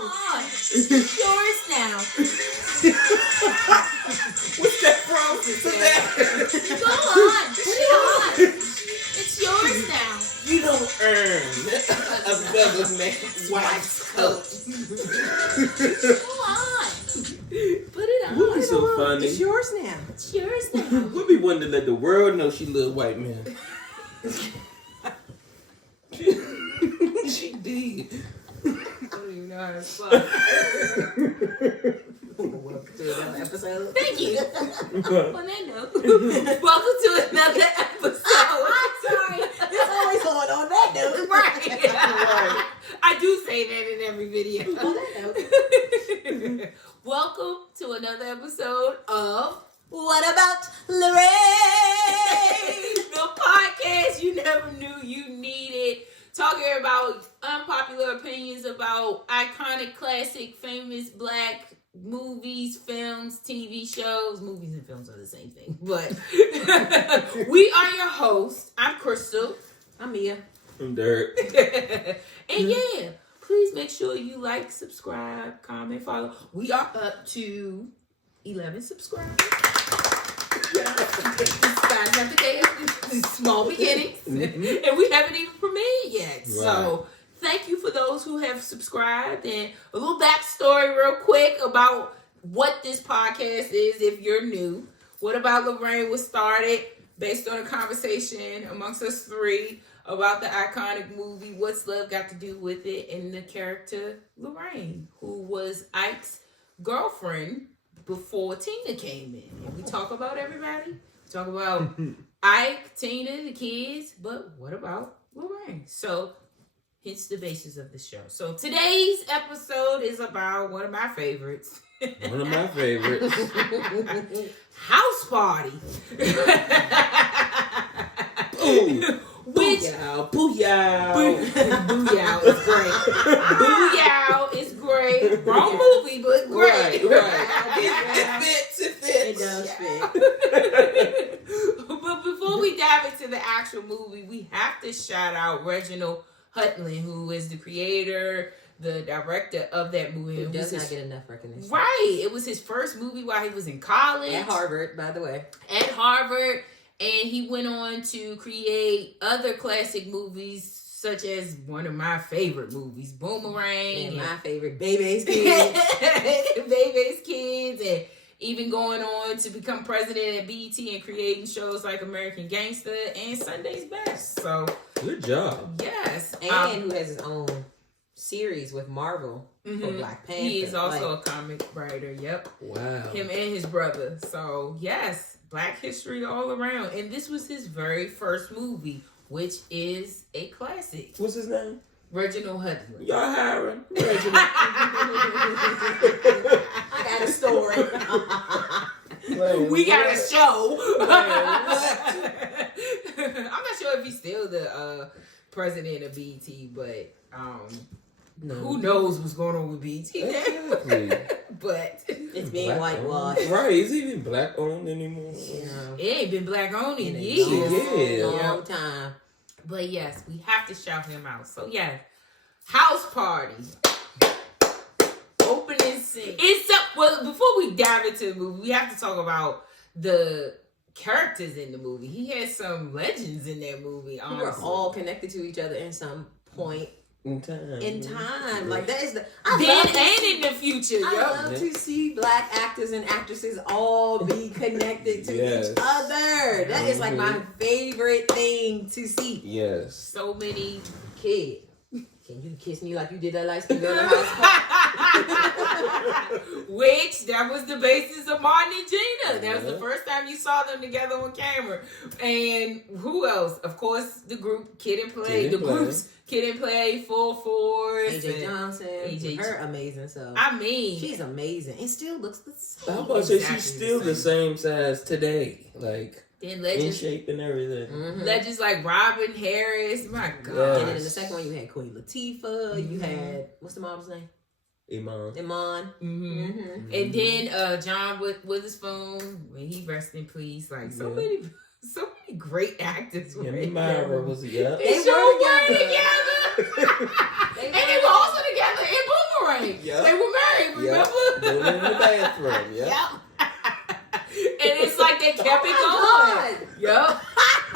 on. It's yours now. What's that from? Go on. Put it on. It's yours now. You don't earn a brother man's wife's coat. Go on. Put it on. Would be so funny. It's yours now. It's yours now. Would be one to let the world know she little white man. She did. I don't even know how to fuck. Welcome to another episode. Thank you. On that note, welcome to another episode. I'm sorry. It's always on that note. Right. I do say that in every video. On that note. Welcome to another episode of What About Lorraine? The podcast you never knew you needed. Talking about unpopular opinions about iconic, classic, famous black movies, films, TV shows. Movies and films are the same thing. But we are your hosts. I'm Crystal. I'm Mia. I'm Derek. And yeah, please make sure you like, subscribe, comment, follow. We are up to 11 subscribers. Small beginnings. And we haven't even premiered yet. Right. So thank you for those who have subscribed. And a little backstory real quick about what this podcast is if you're new. What About Lorraine was started based on a conversation amongst us three about the iconic movie What's Love Got to Do with It, and the character Lorraine, who was Ike's girlfriend before Tina came in. And we talk about everybody. We talk about Ike, Tina, the kids, but what about Lorraine? So, hence the basis of the show. So, today's episode is about one of my favorites. One of my favorites. House Party. Ooh. Which Booyah. Booyah is great. Booyah is great. Wrong movie, but great. Right. It fits. It does fit. But before we dive into the actual movie, we have to shout out Reginald Hudlin, who is the creator, the director of that movie. Who does not get enough recognition. Right. It was his first movie while he was in college. At Harvard, by the way. At Harvard. And he went on to create other classic movies, such as one of my favorite movies, Boomerang. And my favorite, Baby's Kids. Baby's Kids. And even going on to become president at BET and creating shows like American Gangster and Sunday's Best. So, good job. yes. And who has his own series with Marvel for Black Panther. He is also a comic writer. Yep. Wow. Him and his brother. So, yes. Black history all around. And this was his very first movie, which is a classic. What's his name? Reginald Hudlin. Y'all hiring Reginald. I got a story. We got a show. I'm not sure if he's still the president of BET, but No. who knows what's going on with BET now. Exactly. But It's being whitewashed. Right, is it even black owned anymore? it ain't been black owned in Years. years. Long time. But yes, we have to shout him out. So yes, House Party. Opening scene. Well, before we dive into the movie, we have to talk about the characters in the movie. He had some legends in that movie. We were all connected to each other in some point In time. Like that is the then and in the future. I love to see black actors and actresses all be connected to each other. That is like my favorite thing to see. Yes. So many. Kid, can you kiss me like you did that light skin girl in the house party? Which, that was the basis of Martin and Gina. That was the first time you saw them together on camera. And who else? Of course, the group Kid and Play. Groups Kid and Play, Full Force. AJ Johnson. Her amazing self. I mean. She's amazing. And still looks the same. How about say she's still the same size today? Like, then in legends. shape and everything. Legends like Robin Harris. My God. Yes. And then in the second one, you had Queen Latifah. You had, what's the mom's name? Iman. And then John Witherspoon, when he rest in peace. Like, so many great actors were in there. Myra was They were together. And they were also together in married. Yep. They were married, remember? They were in the bathroom. Yep. And it's like they kept it going. Yep.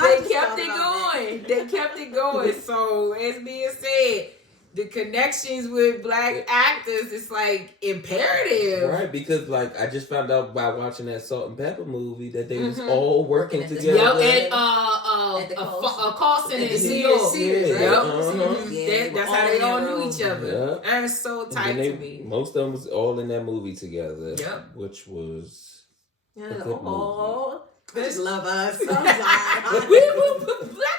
They kept it going. They kept it going. So, as being said, the connections with black actors is like imperative. Right, because like I just found out by watching that Salt and Pepper movie that they was all working together. Yep, and a call center in New York. Yep. That's how they all knew each other. Yep. That's so tight to me. Most of them was all in that movie together. Yep. Which was I just love us. Black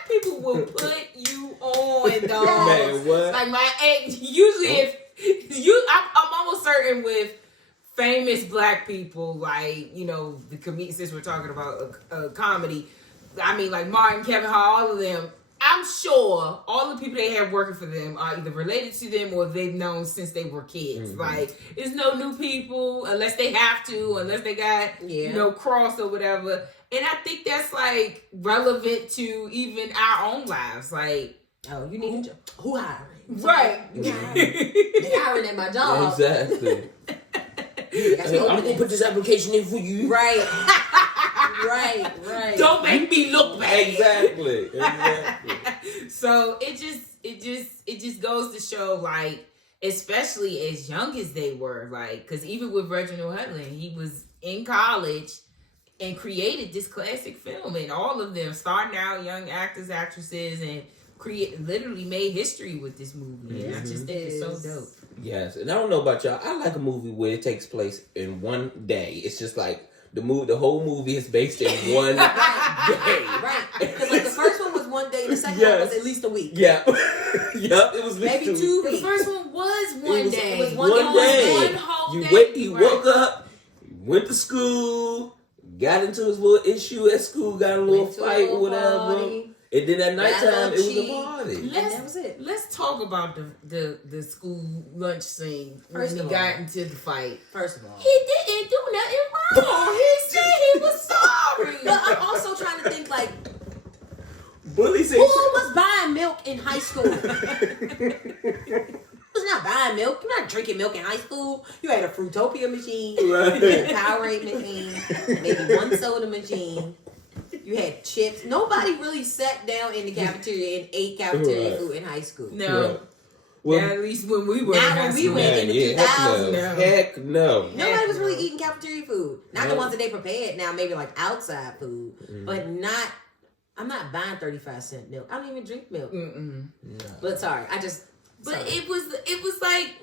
people will put you on, dog. Man, what? Like my ex, usually I'm almost certain with famous black people, like, you know, the comedians, since we're talking about comedy, I mean, like Martin, Kevin Hart, all of them, I'm sure all the people they have working for them are either related to them or they've known since they were kids. Mm-hmm. Like, there's no new people unless they have to, unless they got, you know, crossed or whatever. And I think that's, like, relevant to even our own lives. Like, oh, you need a job. Who hiring? Right. They hiring at my job. Exactly. I'm going to put this application in for you. Right. Right. Don't make me look bad. Exactly. So it just goes to show, like, especially as young as they were, like, because even with Reginald Hudlin, he was in college and created this classic film, and all of them starting out young actors, actresses, and literally made history with this movie. Mm-hmm. And I just think it's so dope. Yes, and I don't know about y'all. I like a movie where it takes place in one day. It's just like the whole movie is based in one day. Right. Because like the first one was one day, the second one was at least a week. Yeah. Yep. It was maybe 2 weeks. The first one was one day. It was one day. One whole day. He woke up, went to school, got into his little issue at school, got a little fight or whatever. Party. And then at nighttime, it was a party. That was it. Let's talk about the school lunch scene when he got into the fight. First of all, he didn't do nothing wrong. He said he was sorry. But I'm also trying to think, like, Bullies who was buying milk in high school? was not buying milk. You're not drinking milk in high school. You had a Fruitopia machine, right. You had a Powerade machine, maybe one soda machine. You had chips. Nobody really sat down in the cafeteria and ate cafeteria food in high school. No. Right. Well, at least when we were not when we went in the 2000s. Heck no. Nobody was really eating cafeteria food. Not the ones that they prepared. Now maybe like outside food, but not. I'm not buying 35-cent milk. I don't even drink milk. No. But sorry, it was like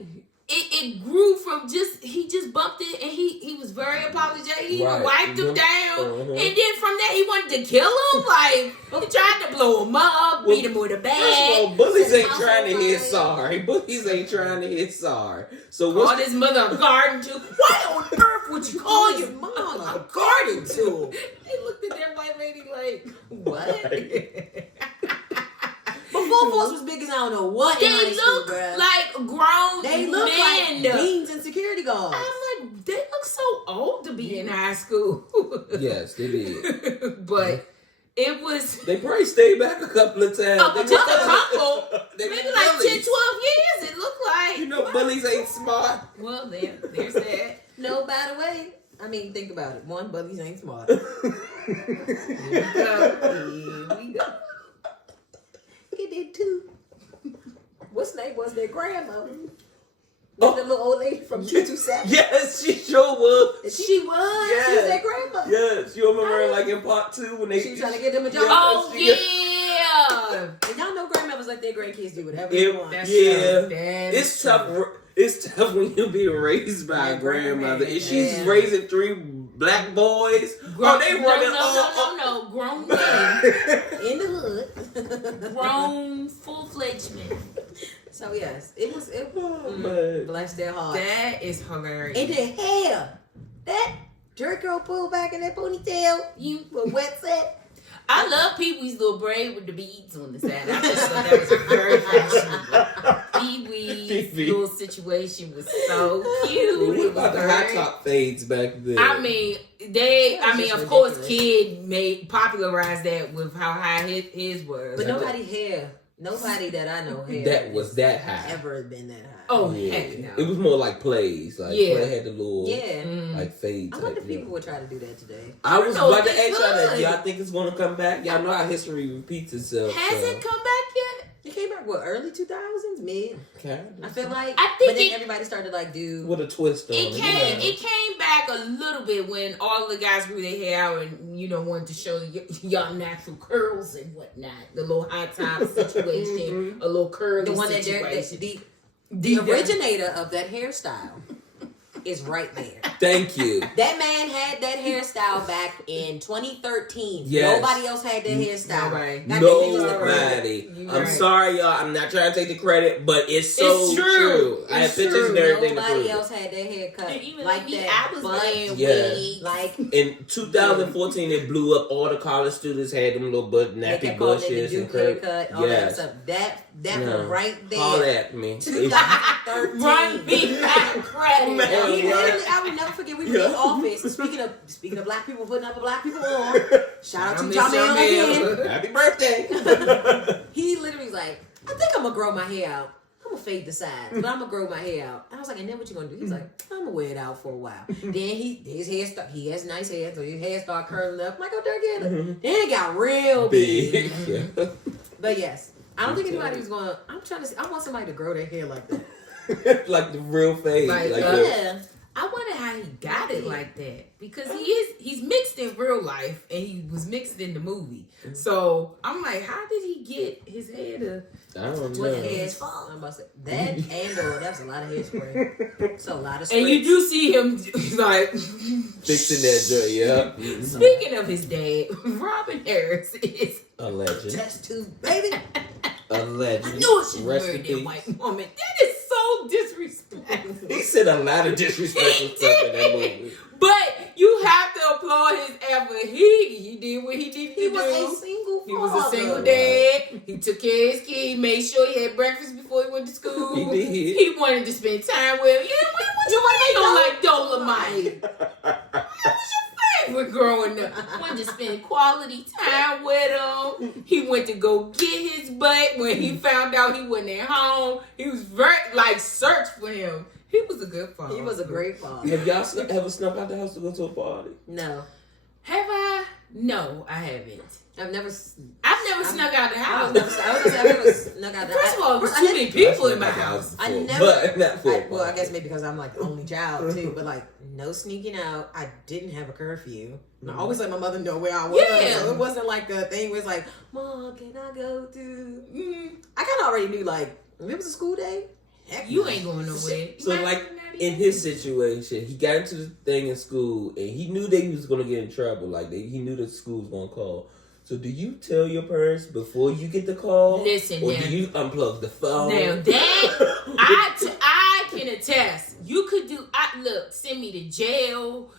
it grew from he just bumped it and he was very apologetic. He wiped him down, and then from that he wanted to kill him. Like he tried to blow him up, beat him with a bag. First of all, bullies ain't trying to hear sorry. Bullies ain't trying to hear sorry. So called his mother a garden tool. Why on earth would you call your mom a garden tool? They looked at that white lady like, what? But Full was big as I don't know what. They look like grown men. They look like deans and security guards. I'm like, they look so old to be in high school. Yes, they did. But it was... They probably stayed back a couple of times. A couple. Maybe like 10, 12 years, it looked like. You know, bullies ain't smart. Well, there's that. No, by the way, I mean, think about it. One, bullies ain't smart. Here we go. Get that too. What's name was their grandmother? The little old lady from 227. Yes, she sure was. She was. Yes. She was their grandmother. Yes, you remember her like in part 2 when she was trying to get them a job. Oh yeah. And y'all know grandmothers let their grandkids do whatever they want. It's tough. It's tough when you're being raised by a grandmother. And she's raising 3 black boys. They running No, grown men in the hood. Grown, full-fledged men. So yes, it was bless their heart. That is hilarious. And the hair, that jerk girl pulled back in that ponytail, you were wet set. I love Pee-wee's little braid with the beads on the side. I just thought that was very fashionable. Pee-wee's little situation was so cute. What about the high top fades back then? I mean, of course, Kid popularized that with how high his was. But nobody's hair Nobody that I know hair that was that high. Ever been that high. Oh, yeah. heck no. It was more like plays. Like, Play had the little, like, fade I type. wonder if people would try to do that today. I was about to ask y'all that. Y'all think it's going to come back? Y'all know how history repeats itself. Has it come back yet? It came out, early 2000s? Mid? Okay. I feel like. I think but then everybody started, like, do. With a twist on it. It came back a little bit when all the guys grew their hair out and, wanted to show y'all natural curls and whatnot. The little hot top situation, a little curly the one situation. The originator of that hairstyle is right there. Thank you. That man had that hairstyle back in 2013. Yes. Nobody else had that hairstyle. Right. Nobody. I'm sorry, y'all. I'm not trying to take the credit, but it's so true. I have pictures and everything. Nobody else had that haircut like that. I was playing with like in 2014, it blew up. All the college students had them little nappy bushes and haircut. All that stuff. That one right there. Holler at me. 2013. Run me back credit. He literally, I will never forget. We were in office. Speaking of black people putting up a black people on. Shout out to Jamel again. Happy birthday. He literally was like, I think I'm gonna grow my hair out. I'm gonna fade the sides, but I'm gonna grow my hair out. And I was like, and then what you gonna do? He's like, I'm gonna wear it out for a while. Then he has nice hair, so his hair started curling up. I'm like, oh, Then it got real big. But yes, I don't think anybody was gonna. I want somebody to grow their hair like that. Like the real fade. I wonder how he got it like that because he's mixed in real life and he was mixed in the movie. So I'm like, how did he get his hair to? I don't know. What I'm about to say that that's a lot of hairspray. It's a lot of spray. And you do see him like fixing that joint. Yeah. Speaking of his dad, Robin Harris is a legend. Test tube, baby. A legend. I knew I should marry that white woman. That is so disrespectful. He said a lot of disrespectful stuff in that movie. But you have to applaud his effort. He did what he needed to do. He was a single father. He was a single dad. He took care of his kid. He made sure he had breakfast before he went to school. He did. He wanted to spend time with him. You want to make Dolomite? We're growing up. Wanted to spend quality time with him. He went to go get his butt when he found out he wasn't at home. He was searched for him. He was a good father. He was a great father. Have y'all ever snuck out the house to go to a party? No. Have I? No, I haven't. I've never snuck out the house. I've never snuck out the house. First of all, there's too many people in my house. I guess maybe because I'm like the only child too, but like no sneaking out. I didn't have a curfew. I always let my mother know where I was. Yeah. So it wasn't like a thing where it's like, Mom, can I go to? I kind of already knew like if it was a school day. You ain't going nowhere. So like in his situation, he got into the thing in school and he knew that he was going to get in trouble. Like he knew that school was going to call. So do you tell your parents before you get the call? Listen, or do you unplug the phone? Now that I can attest. You could do. Look, send me to jail.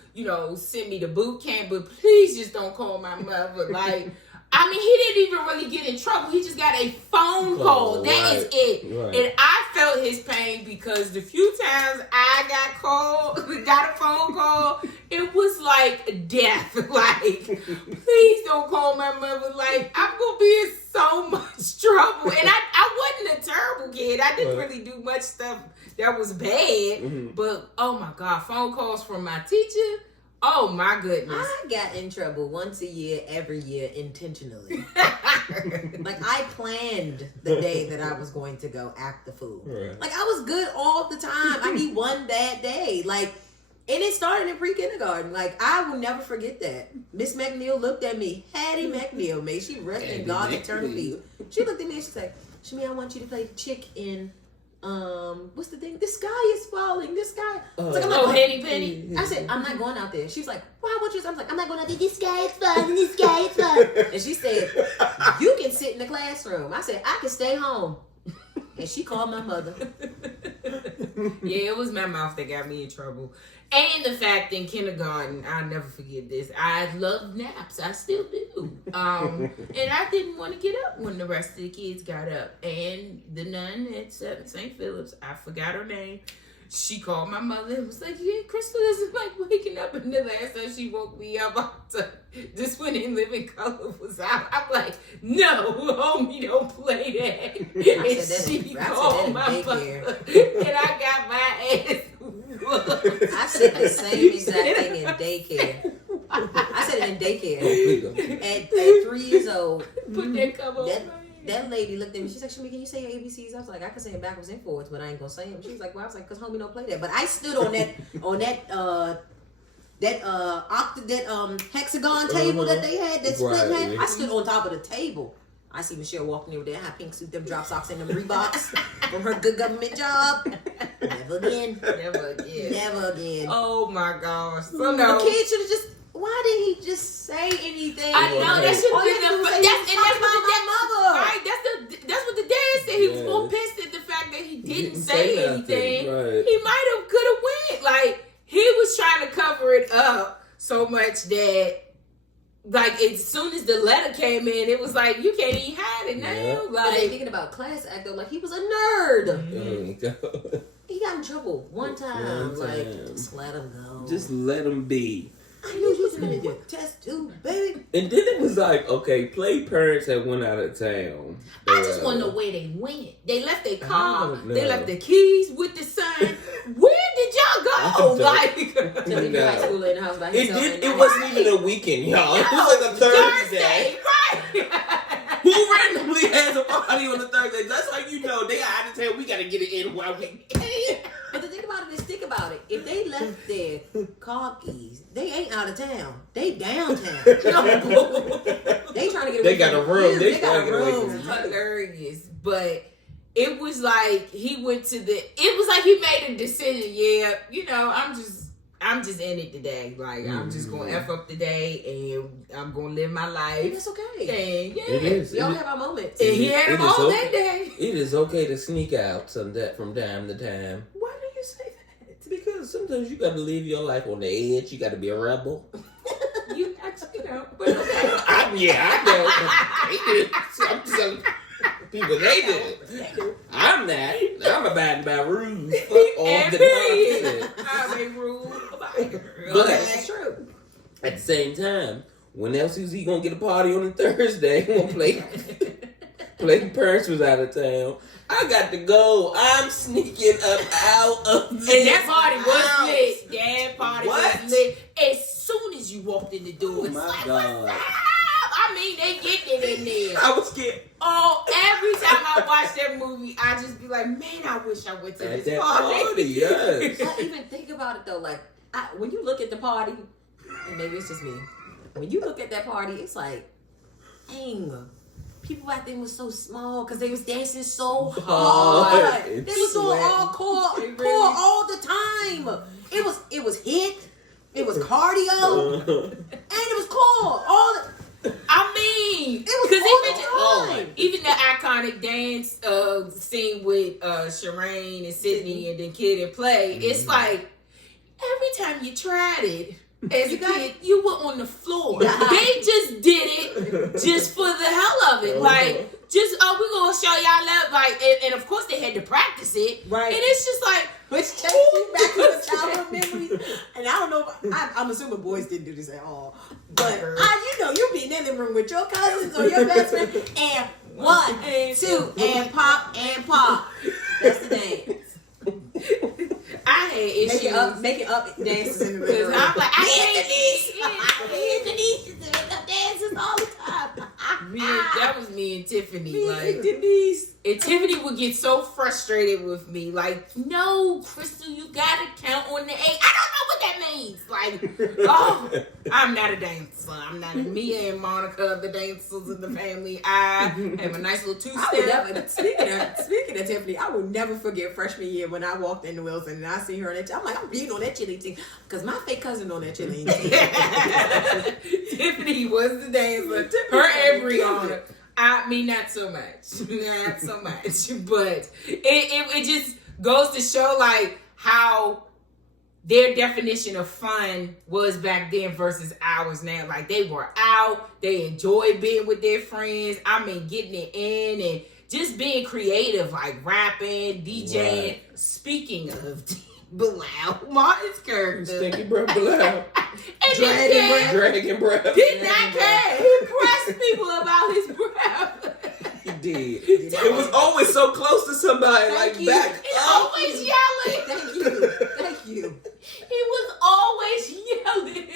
Send me to boot camp, but please just don't call my mother. Like, I mean, he didn't even really get in trouble. He just got a phone call. That is it. Right. And I felt his pain because the few times I got a phone call, it was like death. Like, please don't call my mother. Like, I'm going to be in so much trouble. And I wasn't a terrible kid. I didn't really do much stuff that was bad. But, oh my God, phone calls from my teacher. Oh my goodness. I got in trouble once a year, every year, intentionally. Like I planned the day that I was going to go act the fool. Right. Like I was good all the time. I need one bad day. Like, and it started in pre-kindergarten. Like I will never forget that. Miss McNeil looked at me. Hattie McNeil, may she rest in God's eternity. She looked at me and she said, Shami, I want you to play the chick in what's the thing? The sky is falling. The sky. Henny Penny. I said, I'm not going out there. She was like, why would you? I was like, I'm not going out there. This sky is falling. This sky is falling. And she said, you can sit in the classroom. I said, I can stay home. And she called my mother. Yeah, it was my mouth that got me in trouble. And the fact in kindergarten, I'll never forget this. I loved naps. I still do. And I didn't want to get up when the rest of the kids got up. And the nun at St. Philip's, I forgot her name. she called my mother and was like, yeah, Crystal isn't like waking up. And the last time she woke me up after just when In Living Color was out, I'm like, no, homie, don't play that. And she called my mother and I got my ass whooped. I said the same exact thing in daycare. I said it in daycare. At 3 years old, Put that cover on my head. that lady looked at me. She's like, Shami, can you say your ABCs? I was like, I can say them backwards and forwards, but I ain't gonna say them. She was like, well, I was like, cause homie don't play that. But I stood on that hexagon table that they had, that split had. I stood on top of the table. I see Michelle walking over there, high pink suit, them drop socks and them Reeboks from her good government job. Never again. Never again. Never again. Oh my gosh. So The no. kid should have just. Why didn't he just say anything? I know that should All you be had to do the. was say, That's my mother. right. That's what the dad said. He was more pissed at the fact that he didn't say anything. Right. He might have could have went. Like he was trying to cover it up so much that. Like as soon as the letter came in, it was like you can't even hide it now. Yeah. Like thinking about class act though, like he was a nerd. Mm-hmm. He got in trouble one time. One Like time. just let him go. Just let him be. I knew you was gonna do test too, baby. And then it was like, okay, play parents that went out of town. I just want to know where they went. They left their car. don't know. They left their keys with the son. Where did y'all go? Like To leave your high schooler in the house by It himself. did. It wasn't even a weekend, y'all. It was like a Thursday. right? Who randomly has a party on a Thursday? That's how you know they got out of town. We got to get it in while we can. But the thing about it is, think about it. If they left their car keys, they ain't out of town. They downtown. They trying to get away. They got a room. They got trying to a get away room. from Hilarious, but it was like he went to the. It was like he made a decision. Yeah, you know, I'm just in it today. Like I'm just gonna f up today, and I'm gonna live my And life. it's okay. And yeah, It is. We all have our moments. and he had It them is all okay. that day. It is okay to sneak out from time to time. Why do you say that? Because sometimes you got to live your life on the edge. You got to be a rebel. You actually know, but okay. I know. They did. I'm just telling people they did. I'm not. I'm abiding by rules. Fuck all And the period. nonsense. I'm a rule abider. But- That's true. At the same time, when else is he gonna get a party on a Thursday? He gonna play parents was out of town. I got to go. I'm sneaking up out of this And that party was house. lit. That party What? was lit. As soon as you walked in the door, Oh it's my like, God. what's up? I mean, they getting it in there. I was scared. Oh, every time I watch that movie, I just be like, man, I wish I went to At this that party. party, yes. I even think about it though, like when you look at the party, and maybe it's just me. When you look at that party, it's like, dang, people back then was so small because they was dancing so hard. They was doing all core all the time. It was hit, it was cardio, and it was core. All the, I mean, it was because all the time. even the iconic dance scene with Lorraine and Sydney and then Kid and Play, it's like every time you tried it as a kid, you were on the floor. They just did it just for the hell of it. Like, just, we're going to show y'all love. Like, and of course they had to practice it. Right. And it's just like, Which takes me back to the childhood memories. And I don't know, I'm assuming boys didn't do this at all. But you be in that living room with your cousins or your best friend, and 1, 2, and pop, and pop. That's the dance. I had issues. Making up dances in the living Because room. I'm like, Denise used to make up dances all the time. that was me and Tiffany. Like, Denise. and Tiffany would get so frustrated with me. Like, no, Crystal, you gotta count on the 8. I don't know what that means. Like, oh, I'm not a dancer. I'm not a Mia and Monica, the dancers in the family. I have a nice little two-step. Speaking of Tiffany, I will never forget freshman year when I walked into Wilson and I see her on that. I'm like, I'm reading on that cheerleading team because my fake cousin on that cheerleading team. Tiffany was the dancer. Her and Brianna. I mean, not so much. Not so much. But it just goes to show, like, how their definition of fun was back then versus ours now. Like, they were out. They enjoyed being with their friends. I mean, getting it in and just being creative, like rapping, DJing. Right. Speaking of Bilal, Martin's character. Stinky breath Bilal. And Dragon breath. Did not care. He pressed people about his breath. He did. It was always so close to somebody, back He's up. always yelling. Thank you. He was always yelling.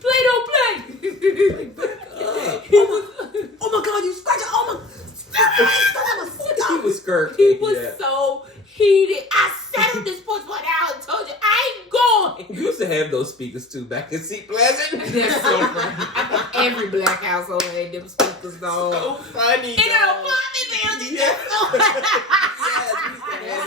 Play, don't play. Oh my God, you scratch it. Oh my. He was skirting. He was so heated. I settled this point one out and told you I ain't going. We used to have those speakers too back in Seat Pleasant. That's so funny. I think every black household had them speakers on. So funny. In an apartment building. Yes.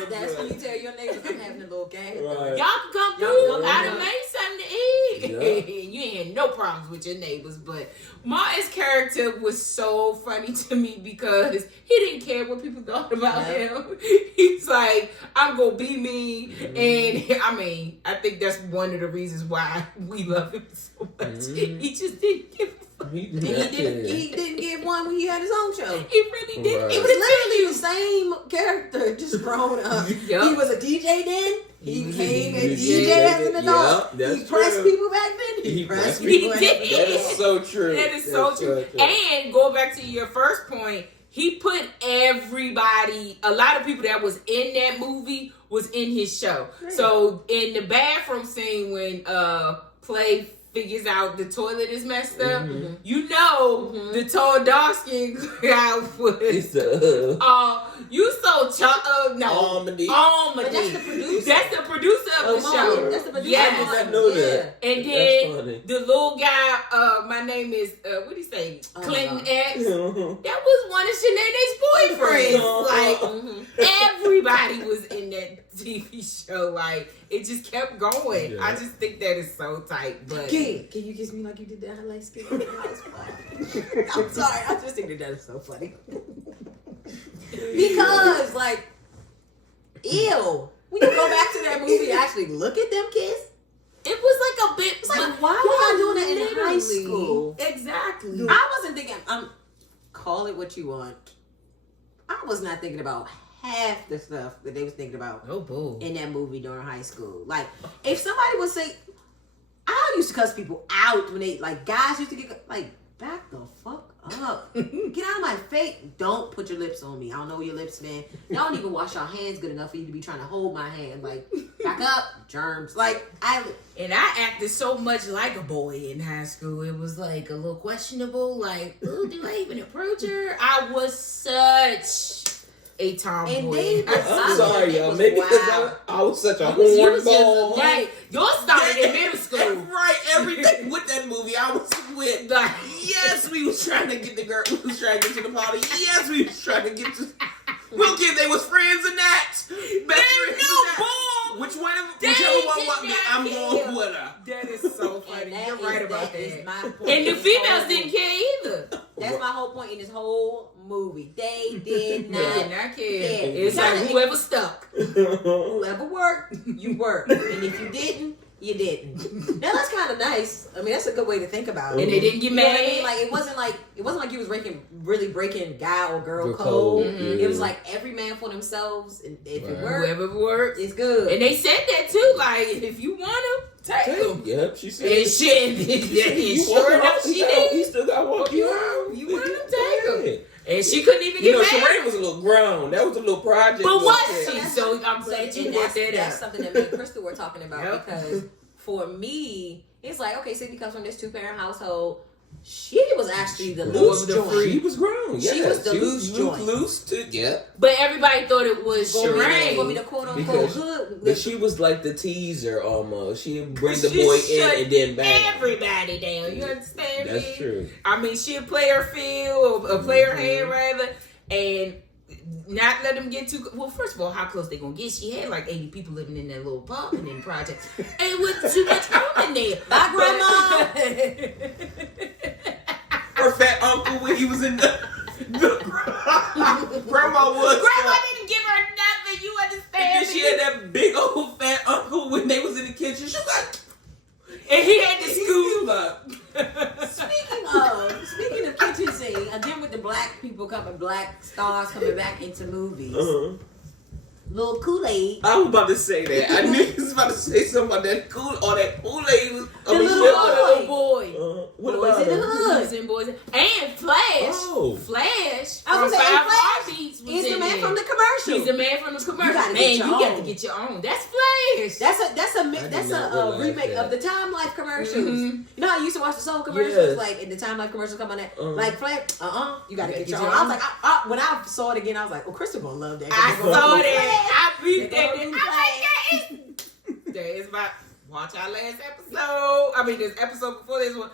That's when you tell your neighbors I'm having a little game. Right. Y'all can come through. I done Yeah. made something to eat. Yeah. You ain't had no problems with your neighbors, but Martin's character was so funny to me because he didn't care what people thought about him. He's like, I'm gonna be me, and I mean, I think that's one of the reasons why we love him so much. He just didn't give a fuck. He He didn't get one when he had his own show. He really didn't. Right. It was literally the same character, just grown up. Yup. He was a DJ then. He became a He DJ did. as an adult. Yup, that's He pressed true. people back then. He pressed people. people. He after did. That is so true. That is so true. And going back to your first point, he put everybody, a lot of people that was in that movie was in his show. Right. So in the bathroom scene when Play figures out the toilet is messed up, you know the tall dark skin guy was It's the you so Almody. But that's the producer. That's the producer of the show. That's the producer. Yes. I did not know that. And That's then funny. the little guy, my name is what do you say? Clinton X. Mhm. That was one of Shanae's boyfriends. Mhm. Like everybody was in that TV show. Like it just kept going. Yeah. I just think that is so tight. But Can you kiss me like you did that light skin? I'm sorry. I just think that is so funny. Because, like, ew. When you go back to that movie and actually look at them kiss, it was like a bit. it's like, why were y'all doing that in high literally. school? Exactly. I wasn't thinking, call it what you want. I was not thinking about half the stuff that they was thinking about Oh, boo. in that movie during high school. Like, if somebody would say, I used to cuss people out when they, like, guys used to get, like, back the fuck up. Get out of my face. Don't put your lips on me. I don't know where your lips been. Y'all don't even wash your hands good enough for you to be trying to hold my hand. Like, back up. Germs. Like, And I acted so much like a boy in high school. It was like a little questionable. Like, ooh, do I even approach her? I was such a tomboy. And they- I'm sorry, y'all. Maybe because I was such a You was hornball. like, yours started in middle school. Right, everything with that movie I was with. Like, Yes, we was trying to get the girl. We was trying to get to the party. Yes, we was trying to get to. We'll give they was friends and that. Best They friends knew, and that. boom. Whichever one They want did me, not I'm care. going with her. that is so funny. You're right about is that. my point. And the in this females whole didn't movie. care either. That's my whole point in this whole movie. They did They not. did not care. Yeah. It's like whoever stuck. Whoever worked, you worked. And if you didn't, you didn't. Now that's kind of nice. I mean, that's a good way to think about it. And they didn't get You know mad. what I mean? Like it wasn't like you was really breaking guy or girl The code. code, Mhm. It was like every man for themselves, and if it worked, Whoever worked. it's good. And they said that too. Like, if you want them, take them. Yep, she said. And shit, You sure walk enough, out, she he did. still got to walk you You out. want them, take them. Yeah. And she couldn't even You get know, mad. Sheree was a little grown. That was a little project. But little was kid. she? So I'm glad you brought that that's up. something that me and Crystal were talking about Yep. because for me, it's like, okay, Sydney comes from this 2-parent household. She was actually the Well, loose the joint. free- She was grown. She Yeah, was the loose joint. Loose to yeah. But everybody thought it was Gonna be Sheree. the quote unquote Because- hood. But she was like the teaser almost. She'd bring the She boy shut in and then back. everybody down. You understand me? That's true. I mean, she'll play her field or play her hand rather, and not let them get too. Well, first of all, how close they gonna get? She had like 80 people living in that little apartment in the project. Ain't with too much room in there. Bye, Grandma. Her fat uncle when he was in the grandma was. Grandma didn't give her nothing. You And understand? then she had that big old fat uncle when they was in the kitchen. She was like, and he had to scoop up. Speaking of kitchen scene, again with the black people black stars coming back into movies. Uh-huh. little Kool-Aid. I was about to say that. I knew he was about to say something about that Kool-Aid was. The little boy. What Boys about in the him? Hood. Boys and boys. And Flash. Oh. Flash. I was from gonna say, 5 Flash, Heartbeats was he's the in man there. from the commercial. He's the man from the commercial. You gotta Man, get your you got to own. get your own. That's Flash. That's a not realize remake that. of the Time Life commercials. Mhm. You know how you used to watch the Soul commercials, Yes. like in the Time Life commercials come on that, Uh-huh. like Flash. You gotta get your own. I was like, when I saw it again, I was like, oh, Crystal gonna love that. I They're gonna saw do that. I beat They're that. gonna do That is my watch our last episode. I mean, this episode before this one.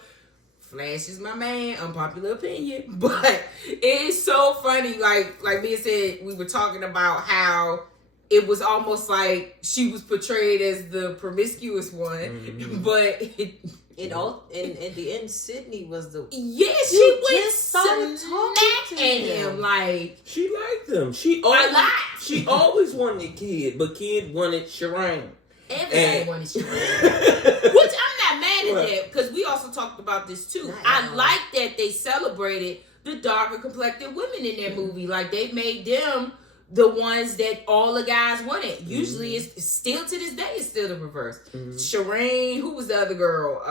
Flash is my man. Unpopular opinion, but it is so funny. Like me said, we were talking about how it was almost like she was portrayed as the promiscuous one, Mhm. but at the end, Sydney was the. yeah, she You went just started talking smack to at him. him like She liked him. a lot. She always wanted Kid, but Kid wanted Shireen. Everybody wanted Shireen. Which I'm not mad at What? that, because we also talked about this too. Not at I all. like that they celebrated the darker complected women in that movie. Like they made them the ones that all the guys wanted. Usually it's still to this day, it's still the reverse. Shireen, who was the other girl?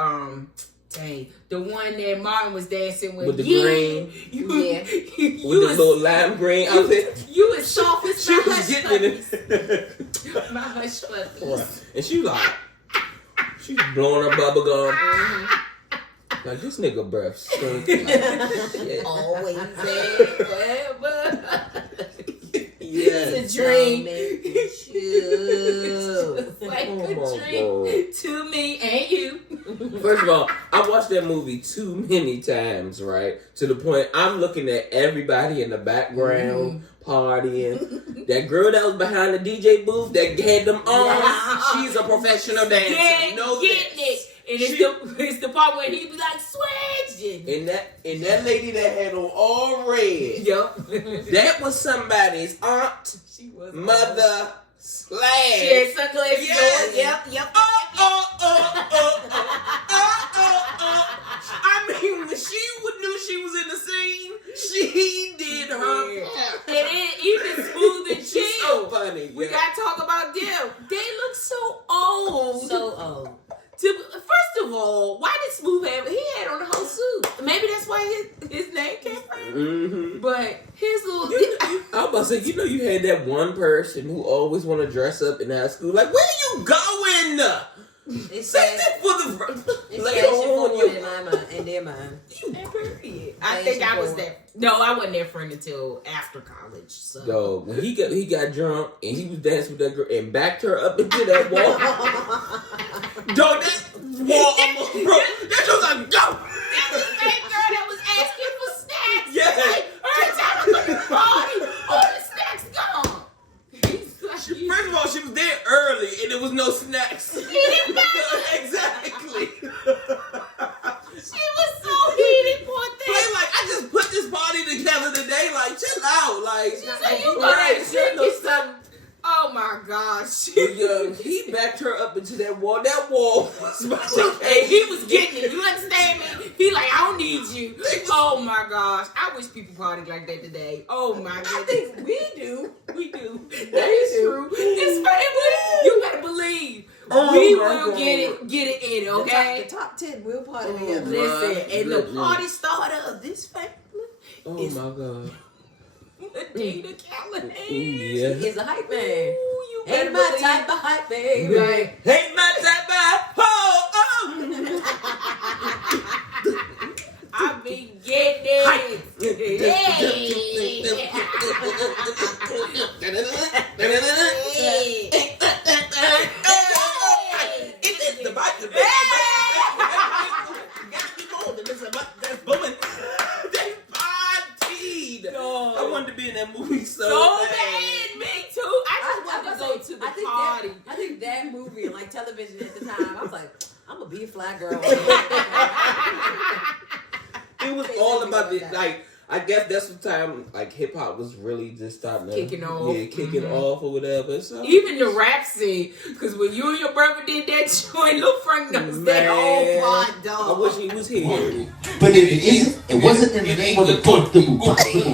The one that Martin was dancing with. With the green. You, Yeah. you With the was, little lime green outfit. you as soft as She my was hush getting puppies. it. My hush puppies. Right. And she like, she's blowing her bubble gum. Like, this nigga breath stunk like shit. Always there, forever. Yes. It's a dream. Shoot. It's like Oh a my dream to me and you. First of all, I watched that movie too many times, right? To the point I'm looking at everybody in the background partying. That girl that was behind the DJ booth that had them on, Yeah. she's a professional dancer. Getting it. And it's the part where he be like, switch. And that lady that had on all red, Yup. that was somebody's aunt, She was mother, She slash. had sunglasses Yes. on. Yep. I mean, when she knew she was in the scene, she did her Yeah. part. And then even Smooth and She's Chill. so funny. We gotta talk about them. They look so old. So old. First of all, why did Smooth have? He had on the whole suit. Maybe that's why his name came from. Mm-hmm. But his little. I was about to say, you had that one person who always want to dress up in high school. Like, where you going? It's Say sad. that for the It's later fashion on. forward in my mind, in their mind. Period. I think I was that. No, I wasn't that friend until after college. So. Yo, when he got drunk and he was dancing with that girl and backed her up into that wall. Dog, that wall almost broke. That was like, go! That was the same girl that was asking for snacks. Yes. Like, every time I go to the party, all the snacks gone. He's like, First of all, she was there early and there was no snacks. Exactly. she was so heated, poor thing. Play like, I just put this party together today. Like, chill out. Like, She's like, you right, gotta shut drink something. Oh my gosh. he backed her up into that wall. That wall was And he was getting it. You understand me? He like, I don't need you. Oh my gosh. I wish people partied like that today. Oh my goodness. I think we do. We do. That is true. This family, you better believe. Oh We my will God. get it in, okay? The top 10 will party Oh, together. Listen, and the goodness. party starter of this family, Oh It's- my God. Medina Callahan. Yeah. He's a hype man. Ooh, you Ain't better my believe- type of hype man. Right. Hey, my type of I be getting it. I wanted to be in that movie so So bad. bad, me too. I just wanted to go to the party. I think that movie and like television at the time, I was like, I'm gonna be a fly girl. It was all about the like. I guess that's the time like hip hop was really just starting to kicking off. Yeah, kicking off or whatever. So even the rap scene, because when you and your brother did that joint, Lil Frank knows that whole plot, dog. I wish he was here. But if it isn't, it wasn't in the name of the thought the impossible.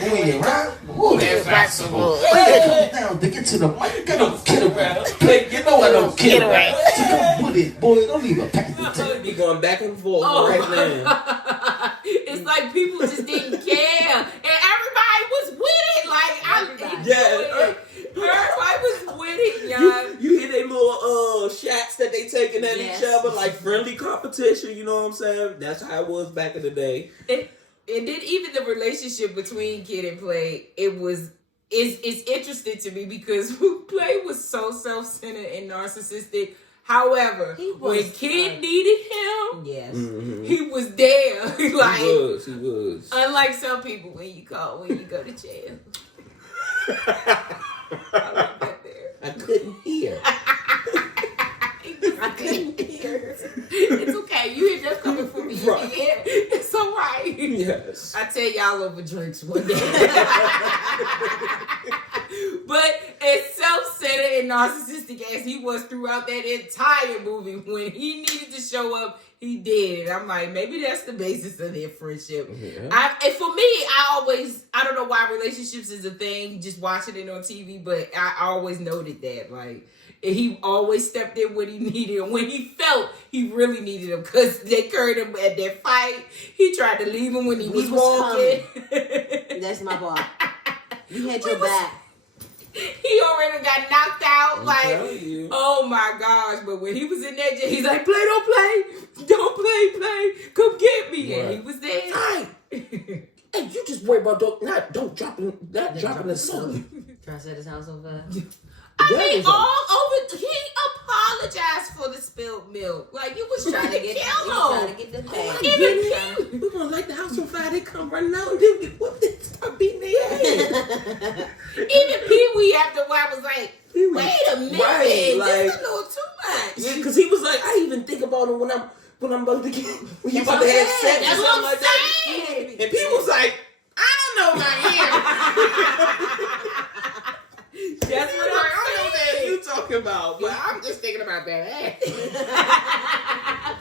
When you rap, that's possible. When it comes down to get to the mic, I don't kid around. You know I don't kid around. So come put it, boy. Don't leave a packet. Be going back and forth right now. It's like people just didn't care, and everybody was with it. Like everybody was with it, y'all. You hear they little shots that they taking at each other, like friendly competition. You know what I'm saying? That's how it was back in the day. And then even the relationship between Kid and Play, it's interesting to me because Play was so self-centered and narcissistic. However, when Kid needed him, he was there. Like he was. Unlike some people, when you go to jail. I like that there. I couldn't hear. I couldn't hear. It's okay. You hear them coming for me. Right. It's all right. Yes. I tell y'all over drinks one day. But as self-centered and narcissistic as he was throughout that entire movie, when he needed to show up, he did. And I'm like, maybe that's the basis of their friendship. Yeah. And for me, I don't know why relationships is a thing, just watching it on TV, but I always noted that. Like, he always stepped in when he needed him, when he felt he really needed him, because they carried him at that fight. He tried to leave him when he was walking. That's my boy. You had your back. He already got knocked out. Like, oh my gosh. But when he was in that jail, he's like, don't play. Come get me. Right. And he was there. Hey, you just worry about don't dropping the song. Trying to set his house on fire. I mean, all over. He apologized for the spilled milk. Like, you was trying to kill him. Trying to get the bag. We're gonna light the house on fire. They come running out and then they start beating their ass. Even Pee-wee after a while was like, wait a minute, right, this is a little too much. Yeah, because he was like, I even think about him when I'm about to get when you about to have sex or something like that. And people was like, I don't know about him. That's what I don't know that you talking about, but I'm just thinking about that ass.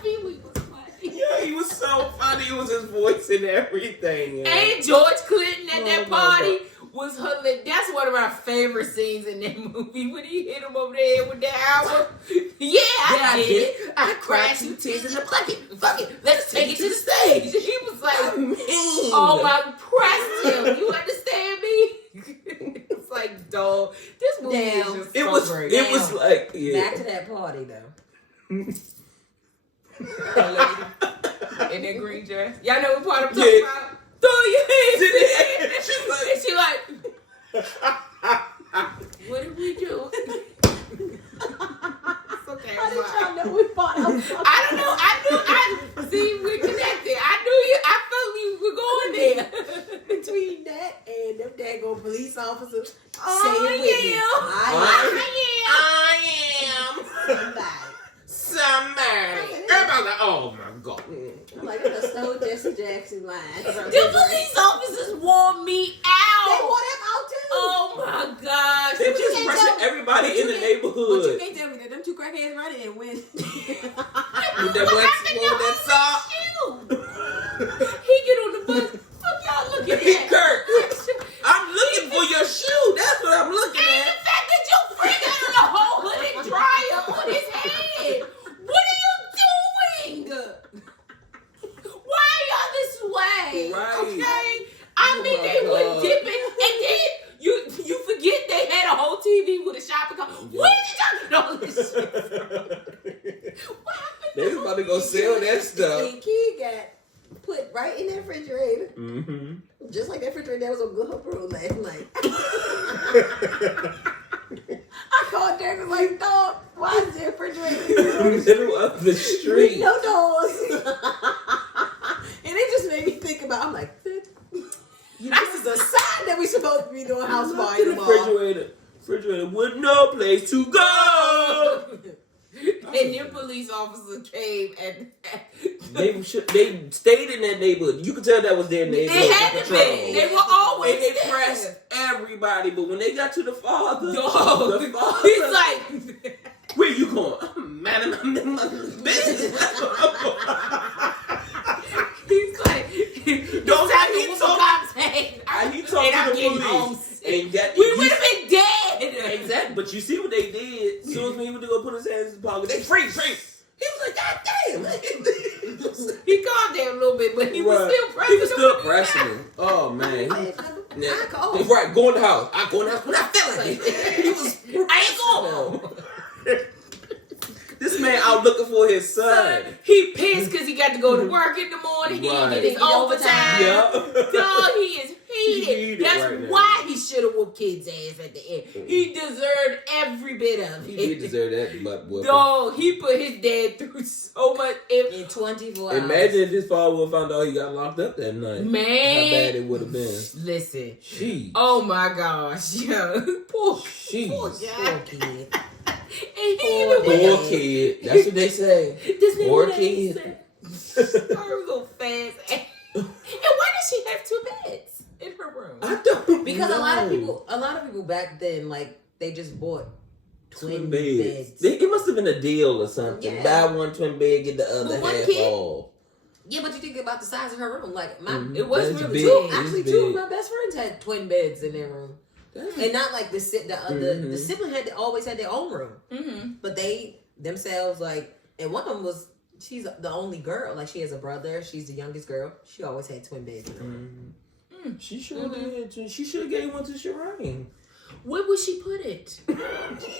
Pee-wee was funny. Yeah, he was so funny. It was his voice and everything. Yeah. And George Clinton at that party was hilarious. That's one of our favorite scenes in that movie when he hit him over the head with that album. Yeah, I did it. I cried 2 tears in the bucket. Fuck it, let's take it to the stage. He was like, oh my, pressed him. You understand me? It's like, dog, this movie is just so great. It was like, back to that party though. In that green dress. Y'all know what part I'm talking about? Throw your hands in the air. And she like, what did we do? It's okay. How did y'all know what part I was talking about? I don't know. I see, we're connected. I felt you were going there. Between that and them daggone police officers. I am. Somebody. Everybody like, oh my God. I'm like, I stole Jesse Jackson line. The police officers wore me out. They wore them out too. Oh my gosh. They just pressing everybody in the neighborhood. But you can't tell me that them 2 crackheads running and win. With that sock. He get on the bus. Fuck y'all looking at? Kurt, I'm looking for your shoe. That's what I'm looking and at. the fact that your friend got a whole hooded dryer on his head. What are you doing? Why are y'all this way? Right. Okay? I mean, they were dipping. And then you forget they had a whole TV with a shopping cart. Yeah. Where did y'all get all this shit from? What happened? They was about to go sell that stuff. And Key got put right in that refrigerator. Mm-hmm. Just like that refrigerator that was on Good Hope Road last night. I called David like, dog, why is the refrigerator in the middle of the street? No doors. And it just made me think about, I'm like, this is a sign that we're supposed to be doing house party in the refrigerator with no place to go. And then police officers came and They stayed in that neighborhood. You could tell that was their neighborhood. they had to be. They were always And they there. pressed everybody, but when they got to the father, No. the father, He's like, where you going? I'm mad at my business. he's like, Don't have me he talk. He talked to the police and got. We would have been dead. Exactly, but you see what they did. As soon as he went to go put his hands in his pocket, they freeze. He was like, God damn. He calmed down a little bit, but he was still pressing. He was still pressing him. Oh man. Right, go in the house. I go in the house when I feel like it. He was. I ain't going. This man out looking for his son. He pissed because he got to go to work in the morning. He didn't get his overtime. Yeah. Dog, he is heated. That's right why he should have whooped kids' ass at the end. He deserved every bit of it. He did deserve that butt whooping. Dog, he put his dad through so much. In 24 hours. Imagine if his father would have found out he got locked up that night. Man. How bad it would have been. Listen. Jeez. Oh my gosh. Yeah. Poor Jeez. Poor kid. And he Poor kid. That's what they say. Poor kid. Her little fast ass. And why does she have 2 beds in her room? I don't Because know. a lot of people back then, like, they just bought twin beds. beds. It must have been a deal or something. Yeah. Buy one twin bed, get the other But one half kid- off. Yeah, but you think about the size of her room. Like, It was That's really big. big. actually, It's 2 of big. my best friends had twin beds in their room. And not like the sibling always had their own room. Mm-hmm. But they themselves, like, and one of them was, she's the only girl. Like, she has a brother. She's the youngest girl. She always had twin beds in her room. She sure did. She should have gave one to Lorraine. Where would she put it?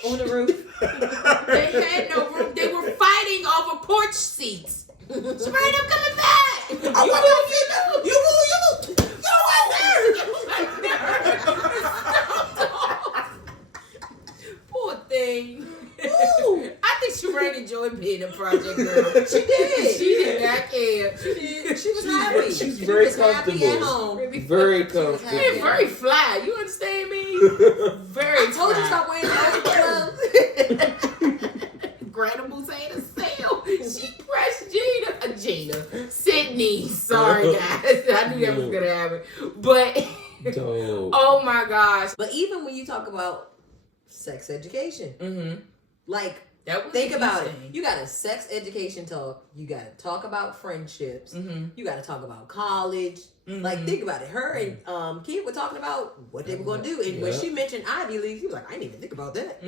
On the roof. They had no room. They were fighting over porch seats. Lorraine, I'm coming back. I want to see that. You move. Poor thing. Ooh. I think Lorraine enjoyed being a project girl. She did. She did not care. She did. She was happy. She's She very was happy comfortable. at home. Very happy. comfortable. And very fly. You understand me? Very I told you fly. stop wearing those clothes. Granibles ain't a sale. She pressed Gina. Sydney. Sorry, guys. I knew that was gonna happen. But oh my gosh. But even when you talk about sex education, like, That was think about it. insane. You got a sex education talk. You got to talk about friendships. You got to talk about college. Like, think about it. Her and Kid were talking about what they were going to do. And when she mentioned Ivy League, he was like, I didn't even think about that.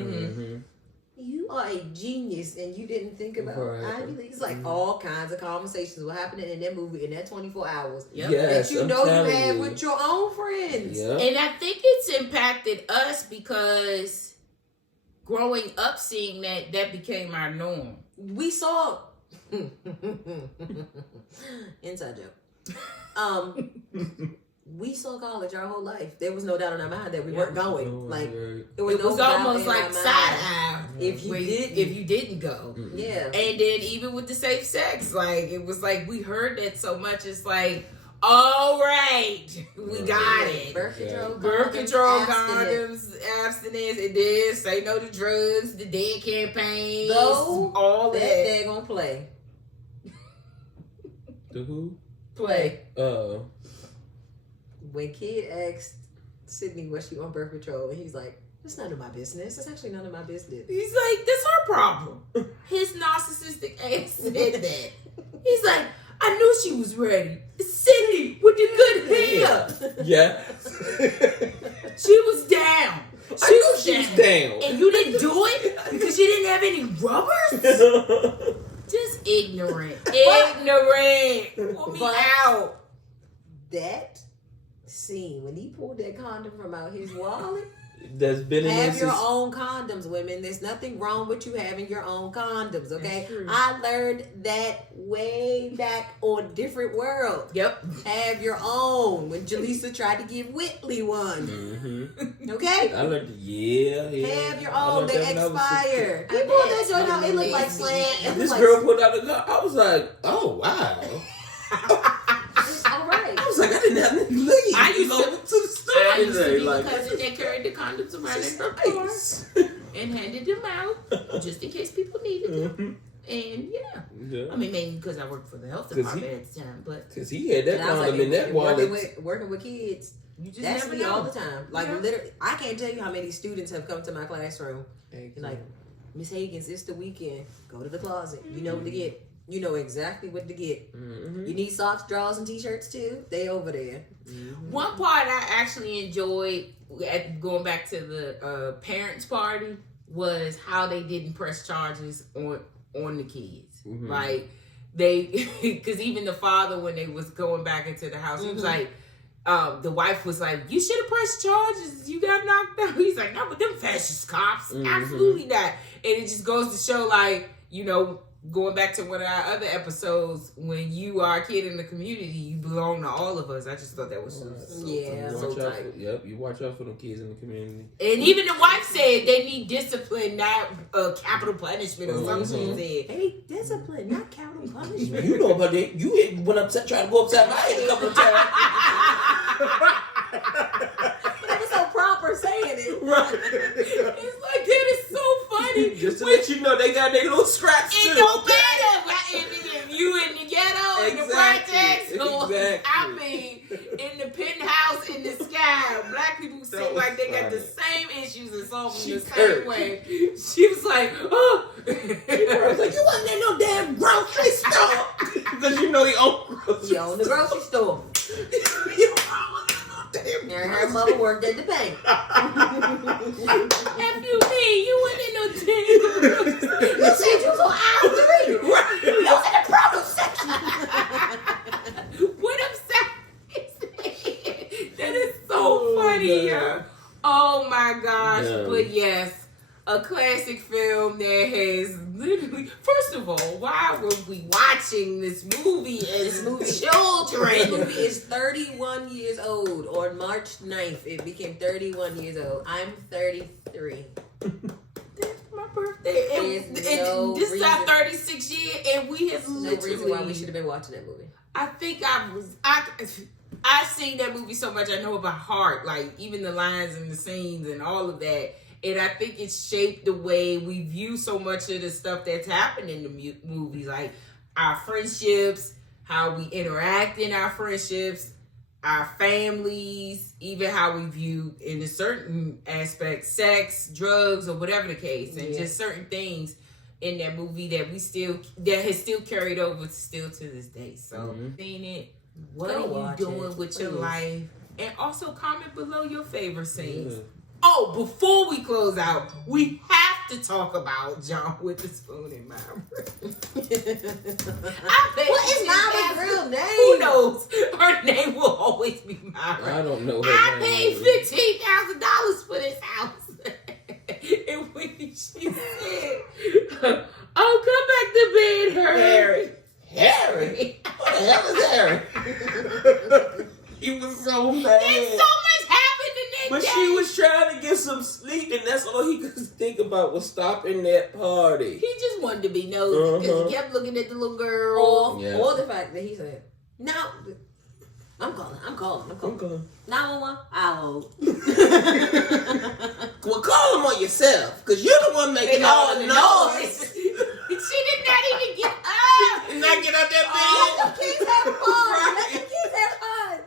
You are a genius and you didn't think about Ivy League. It's like all kinds of conversations were happening in that movie in that 24 hours. Yes, that you I'm know you telling have you. with your own friends. Yep. And I think it's impacted us because growing up seeing that became our norm. We saw inside joke. We saw college our whole life. There was no doubt in our mind that we weren't going. Like, there was It was doubt almost in like our side mind. eye If you didn't go. Yeah. And then even with the safe sex, like it was like we heard that so much. It's like, all right, we got it. Birth control, condoms, abstinence, and then say no to drugs, the dead campaigns, Though, all that. They're gonna play. The who? Play. When Kid asked Sydney was she on birth control, and he's like, "It's none of my business. It's actually none of my business." He's like, that's her problem. His narcissistic ass said that. He's like, I knew she was ready. Sydney with the good hair. Yeah. She was down. She was down. And you didn't do it because you didn't have any rubbers? Just ignorant. Ignorant. Pull me out. That scene, when he pulled that condom from out his wallet, That's been in have this your is- own condoms, women. There's nothing wrong with you having your own condoms, okay? I learned that way back on Different World. Yep. Have your own. When Jaleesa tried to give Whitley one. Okay? I learned, yeah. Have your I own. learned They that when I was expire. 16. He pulled that joint out. It looked like slant. It This was like, girl pulled out the gun. I was like, oh, wow. all right. I was like, I didn't have any leave. I used to- to the store I used to today. be Like, the cousin that carried the condoms around in her nice. purse. and handed them out just in case people needed them. And I mean, mainly because I worked for the health department at the time, but because he had that condom in that wallet. Working with kids, you just that's never me know. all the time. Like literally, I can't tell you how many students have come to my classroom. Like, Miss Higgins, it's the weekend. Go to the closet. You know what to get. You know exactly what to get. You need socks, drawers, and t-shirts too. They over there. One part I actually enjoyed at going back to the parents' party was how they didn't press charges on the kids. Like they, because even the father, when they was going back into the house, he was like, the wife was like, "You should have pressed charges. You got knocked out." He's like, "No, but them fascist cops, absolutely not." And it just goes to show, like, you know, going back to one of our other episodes, when you are a kid in the community, you belong to all of us. I just thought that was so tight. You watch out for them kids in the community. And even the wife said they need discipline, not capital punishment or something. She said they need discipline, not capital punishment. You know about that? You went upside, tried to go upside my head a couple of times. But it was so proper saying it. Right. It's like, that is so funny. Just to let you know, they got their little scraps too. It don't matter if you in the ghetto, in the projects, or I mean, in the penthouse in the sky. Black people seem like they got the same issues and solve them the same way. She was like, "Oh." She was like, "You wasn't in no damn grocery store." Because you know he owned grocery. He owned the grocery store. Her mother worked at the bank. F.U.P. You went in no damn. You said you was on aisle 3. Right. You was in the produce section. What upset? That is so funny. Oh my gosh. Yeah. But yes, a classic film that has literally, first of all, why were we watching this movie as children? This movie is 31 years old. On March 9th, it became 31 years old. I'm 33. That's my birthday. And this is our 36th year, and we have no reason why we should have been watching that movie. I think I've seen that movie so much, I know it by heart, like even the lines and the scenes and all of that. And I think it's shaped the way we view so much of the stuff that's happened in the movies, like our friendships, how we interact in our friendships, our families, even how we view, in a certain aspect, sex, drugs, or whatever the case, and just certain things in that movie that has still carried over still to this day. So, seeing it, what are you doing with your life? And also comment below your favorite scenes. Oh, before we close out, we have to talk about John with the spoon in my room. What is Mama's real name? Who knows? Her name will always be Myra. I don't know her I name. paid $15,000 for this house. And when she said, "Oh, come back to bed, Harry. What the hell is Harry? He was so mad. There's so much happened in that But day. she was trying to get some sleep, and that's all he could think about was stopping that party. He just wanted to be nosy because he kept looking at the little girl. Or the fact that he said, "No, I'm calling. 911, I'll hold." Well, call him on yourself, because you're the one making all the noise. She did not even get up. Did not get out that Let bed. the kids have fun. Let the kids have fun.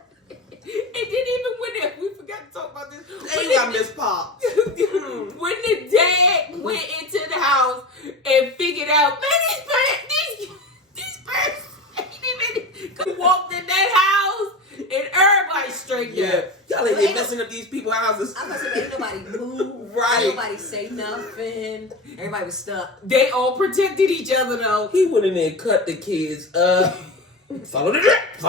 And then even we forgot to talk about this. They got Miss Pop. When the dad went into the house and figured out, man, these birds ain't even walked in that house, and everybody straightened up. Y'all ain't here messing up these people's houses. I'm gonna say, ain't nobody move. Right. Ain't nobody say nothing. Everybody was stuck. They all protected each other though. He went in there and cut the kids up. Follow the drip.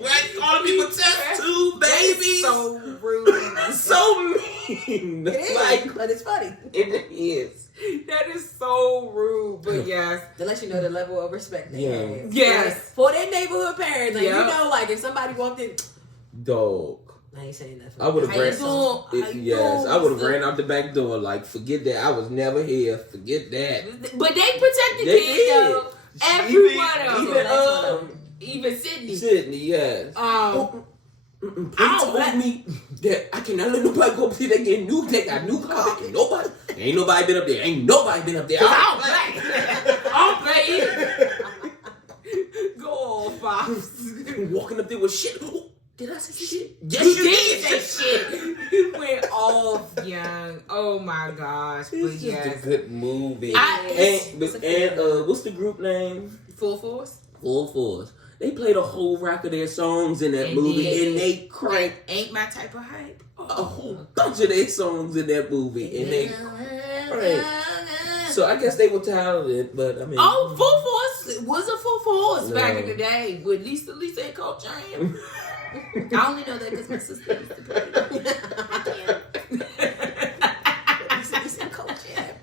Right? Calling people test tube babies. So rude. So mean. It is, Like, but it's funny. it is. That is so rude. But yes. To let you know the level of respect they have. Yes. For their neighborhood parents. Like, Yep. you know, like if somebody walked in, Dog. I ain't saying nothing. I would have How you doing? I would have ran out the back door. Like, forget that. I was never here. Forget that. But they protected They kids did. though. Every one of them. Even Even Sydney. Sydney, yes. They told me that I cannot let nobody go up there. They get new. They got new carpet. Ain't nobody been up there. Ain't nobody been up there. I don't play it. Go on, Fox. Walking up there with shit. Ooh, did I say shit? Yes, you did say shit. You went off, young. Oh my gosh. It's just a good movie. And what's the group name? Full Force. Full Force. They played a whole rack of their songs in that movie, and they cranked Ain't My Type of Hype. a whole bunch of their songs in that movie, and they cranked. So I guess they were talented, but I mean, Full Force was a Full Force back in the day with Lisa and Coach Jam. I only know that because my sister used to play Lisa and Coach Jam.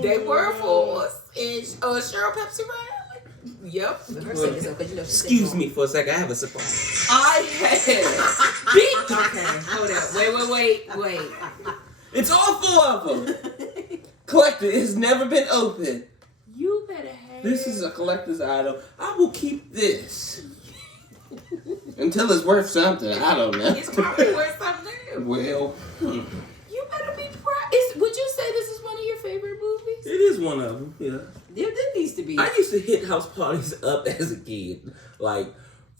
They were Force and Cheryl Pepsi Riley. Yep. Excuse me for a second. I have a surprise. I had okay, hold up. Wait. It's all 4 of them. Collector. It's never been opened. You better have. This is a collector's item. I will keep this until it's worth something. I don't know. It's probably worth something. Well, you better be proud. Would you say this is one of your favorite movies? it is one of them. Yeah. There needs to be. I used to hit house parties up as a kid, like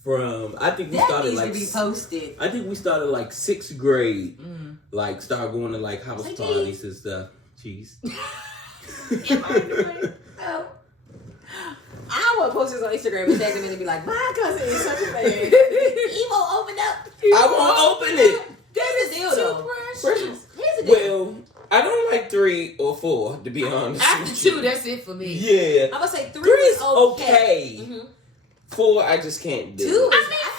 from I think we that started needs like to be posted. I think we started like 6th grade, like started going to like house parties and stuff. Jeez. Am I in the way? No. I want posters on Instagram and tag them and be like, my cousin is such a fan. He won't open up. I won't open it. Here's the deal, though. Precious. Here's the deal. Well, I don't like 3 or 4 to be honest. After 2, that's it for me. Yeah. I'm gonna say 3 3 is is okay. okay. 4 I just can't do. 2 I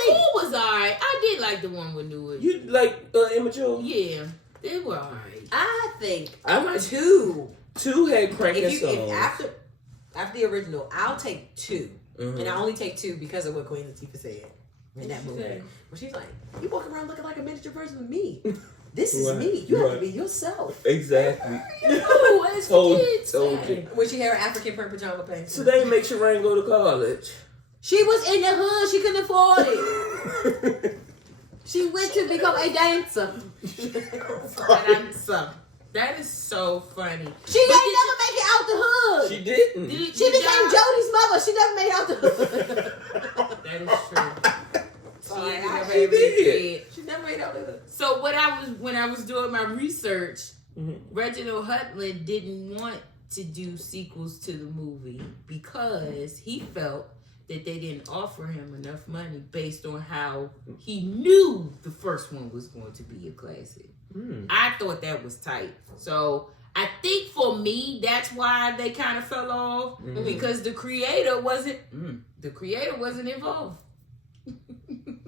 mean, 4 was alright. I did like the one with Newell. You like immature? Yeah, they were alright. I think I like 2. 2 had cranking If songs. after the original, I'll take 2. And I only take 2 because of what Queen Latifah said in that movie. said? Where she's like, you walk around looking like a miniature version of me. This is me. You have to be yourself. Exactly. No, as Told kids. you. When she had her African print pajama pants. So they make Lorraine go to college. She was in the hood. She couldn't afford it. She went to become a dancer. That is so funny. She ain't never make it out the hood. She didn't. She became Jody's mother. She never made it out the hood. That is true. She did. She never made it out the hood. So when I was doing my research, Reginald Hudlin didn't want to do sequels to the movie because he felt that they didn't offer him enough money based on how he knew the first one was going to be a classic. I thought that was tight. So I think for me, that's why they kind of fell off because the creator wasn't involved.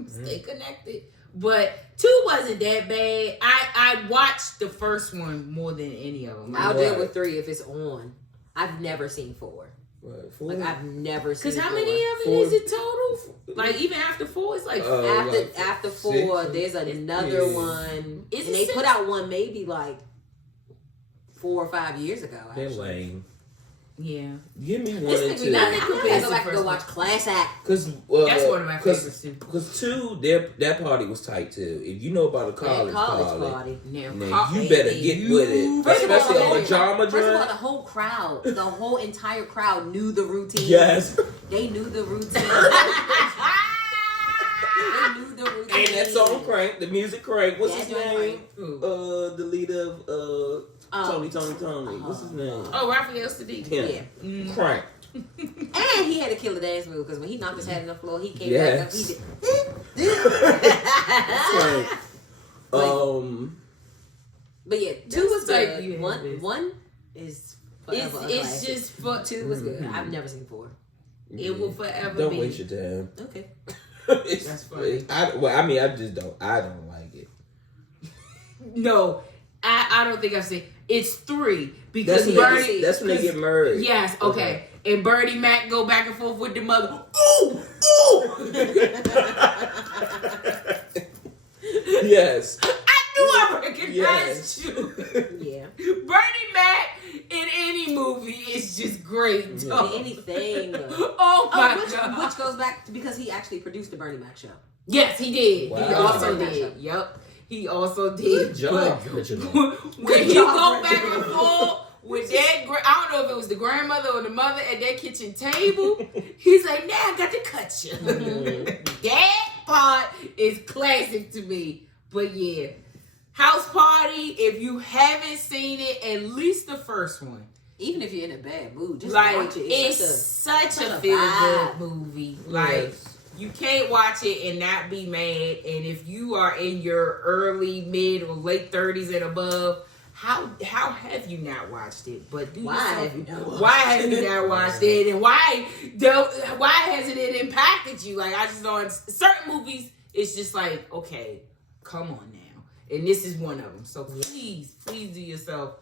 Stay connected. But 2 wasn't that bad. I watched the first one more than any of them. I'll deal with 3 if it's on. I've never seen 4. Right, 4. Like I've never seen. Because how 4. many of it is it total? Like even after 4, it's like after 4, there's another one, Is and it they 6? put out one maybe like 4 or 5 years ago. They're Actually. lame. Yeah. Give me 1 This and nigga 2. not- I gotta go back and go watch Class Act. Cause That's one of my favorites too. Because 2, that party was tight too. If you know about a college party, Now, you better get with it. First of all, Especially a pajama First of all, joint. the whole entire crowd knew the routine. Yes. They knew the routine. They knew the routine. And that song crank, the music crank. What's That his joint name? crank. The leader of Tony. What's his name? Oh, Raphael Sadiq. Him. Yeah. Crank. And he had a killer dance move because when he knocked his head on the floor, he came Yes. back up. He did. Crank. But yeah, 2 was like you good. had this. One is forever. a It's classic. just for 2 was good. I've never seen 4. it will forever Don't be. waste your time. Okay. That's funny. I just don't. I don't like it. No, I don't think I've seen. It's 3 because That's Bernie. when they get married. Yes, okay. And Bernie Mac go back and forth with the mother. Ooh, ooh. Yes. I knew I recognized you. Yeah. Bernie Mac in any movie is just great. dog. Anything. Oh my god. Which goes back to because he actually produced the Bernie Mac show. Yes, he did. Wow. He also did. Yep. He also did. Good job, original. When he go back and forth with that, I don't know if it was the grandmother or the mother at that kitchen table. He's like, now I got to cut you. That part is classic to me. But yeah, House Party, if you haven't seen it, at least the first one. Even if you're in a bad mood, just Like, watch it. it's such a feel-good movie. Like, you can't watch it and not be mad. And if you are in your early, mid, or late 30s and above, how have you not watched it? But why have you not watched it? And why hasn't it impacted you? Like, I just know in certain movies, it's just like, okay, come on now. And this is one of them. So please do yourself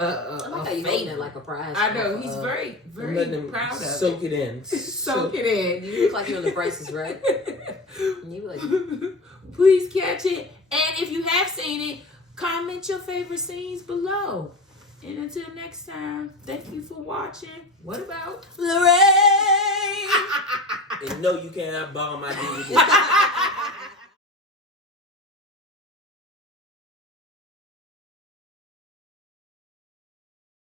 I like how you holding it like a prize. I know he's very, very proud of soak it in. Soak it in. You look like you're on The Price is Right. And you like, please catch it. And if you have seen it, comment your favorite scenes below. And until next time, thank you for watching. What about Lorraine? And no, you cannot borrow my DVD.